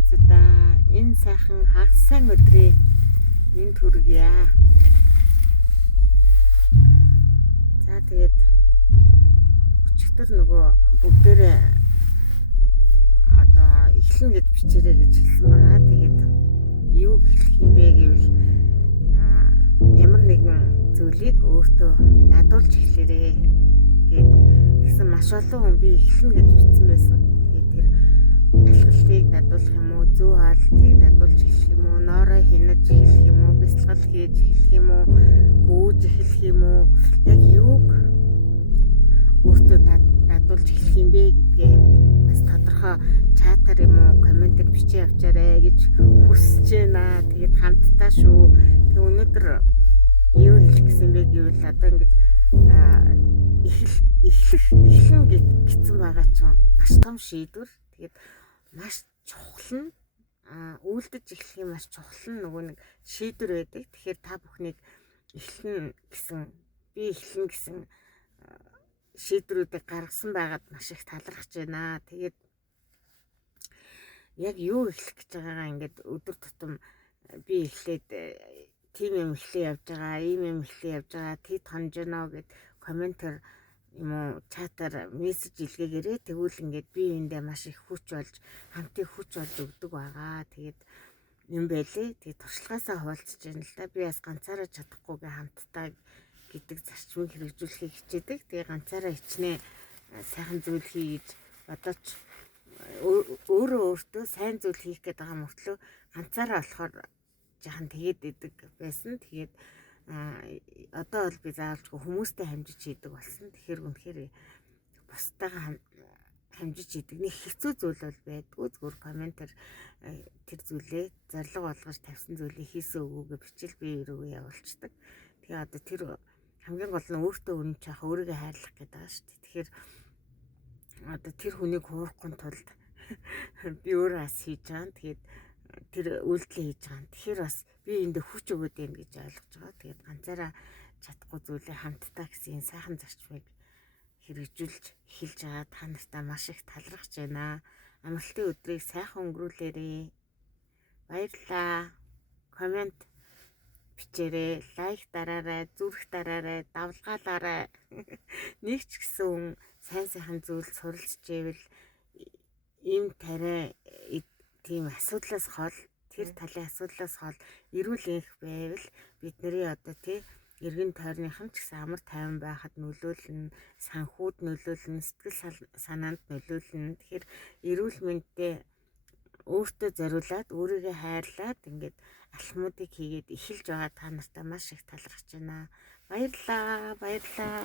найзуудаа энэ сайхан хагас сайн өдрийн энд хүргье. За тэгээд өчигдөр нөгөө бүгдээрээ одоо эхлэн гэж бичээрэй гэж хэлсэн байгаа. Тэгээд юу хэлэх юм бэ гэвэл ямар нэгэн зүйлийг өөртөө дадуулж эхлээрэй гэд тэгсэн маш олон хүн би эхлэн гэж бичсэн байсан. Тэгээд тэр алхалтыг дадуулах юм уу, зүү хаалтыг дадуулж эхлэх юм уу, ноороо хянаж эхлэх юм уу, бясалгал хийж эхлэх юм уу, гүйж эхлэх юм уу, яг юуг өөртөө дадуулж эхлэх юм бэ гэдгээ бас тодорхой чатаар юм уу, комментээр бичиж авчаарай гэж хүсэж байна. Тэгээд хамтдаа шүү. Тэг өнөөдөр юу хэлэх гэсэн бэ гэвэл одоо ингэж эхлэн гэсэн байгаа чинь маш том шийдвэр. Тэгээд маш чухал нь үйлдэж эхлэх юм маш чухал нь нөгөө нэг шийдвэр байдаг. Тэгэхээр та бүхнийг эхлэн гэсэн шийдвэрүүдийг гаргасан байгаад маш их талархаж байна. Тэгээд яг юу эхлэх гэж байгаагаа ингээд өдөр тутам би эхлээд тийм юм эхлэе явж байгаа, ийм юм эхлэе явж байгаа, тэд хонж гэнэ гэд комментээр юм уу чатаар мессеж илгээгээрээ тэгвэл ингээд би эндээ маш их хүч болж хамтыг хүч болж өгдөг байгаа. Тэгээд юм байлээ. Тэгээд туршлагаасаа хуваалцаж байна л да. Би бас ганцаараа чадахгүйгээ хамтдаа гэдэг зарчмыг хэрэгжүүлэхийг хичээдэг. Тэгээ ганцаараа хичнээн сайхан зүйл хийж бодооч өөртөө сайн зүйл хийх гээд байгаа мөртлөө ганцаараа болохоор жаахан тэгээд идэг байсан. Тэгээд одоо бол би заавалжгүй хүмүүстэй хамжиж хийдэг болсон. Тэгэхээр үнэхээр бусдаагаа хамжиж хийдэг нэг хэцүү зүйл бол байдгүй. Зүгээр комментээр тэр зүйлээ зориг болгож тавьсан зүйлээ хийсэн өгөөгээ бичил би өрөөгөө явуулчихдаг. Тэгээ одоо тэр хамгийн гол нь өөртөө үнэн чаах, өөрийгөө хайрлах гэдэг байгаа шүү дээ. Тэгэхээр одоо тэр хүнийг хуурахгүй тулд би өөрөө бас хийж байгаа. Тэгээд тэр үйлдэл хийж байгаа. Тэгэхээр бас би эндээ хүч өгöd юм гэж ойлгож байгаа. Тэгээд ганцаараа чадахгүй зүйлээ хамтдаа гэсэн энэ сайхан зарчмыг хэрэгжүүлж эхэлж байгаа. Та нартай маш их талархаж байна. Амралтын өдрийг сайхан өнгөрүүлээрэй. Баярлалаа. Коммент бичээрэй, лайк дараарай, зүрх дараарай, давлгаалаарай. Нэг ч гэсэн сайн зүйл суралцж ивэл ийм тариа тийм асуудлаас хол тэр талын асуудлаас хол эрүүл энх байвал бидний одоо эргэн тойрныхан ч гэсэн амар тайван байхад нөлөөлнө, санхүүд нөлөөлнө, сэтгэл санаанд нөлөөлнө. Тэгэхээр эрүүл мэндэд өөртөө зориулаад, өөрийгөө хайрлаад ингээд алхмуудыг хийгээд эхэлж байгаа та нартай маш их талархаж байна. Баярлалаа.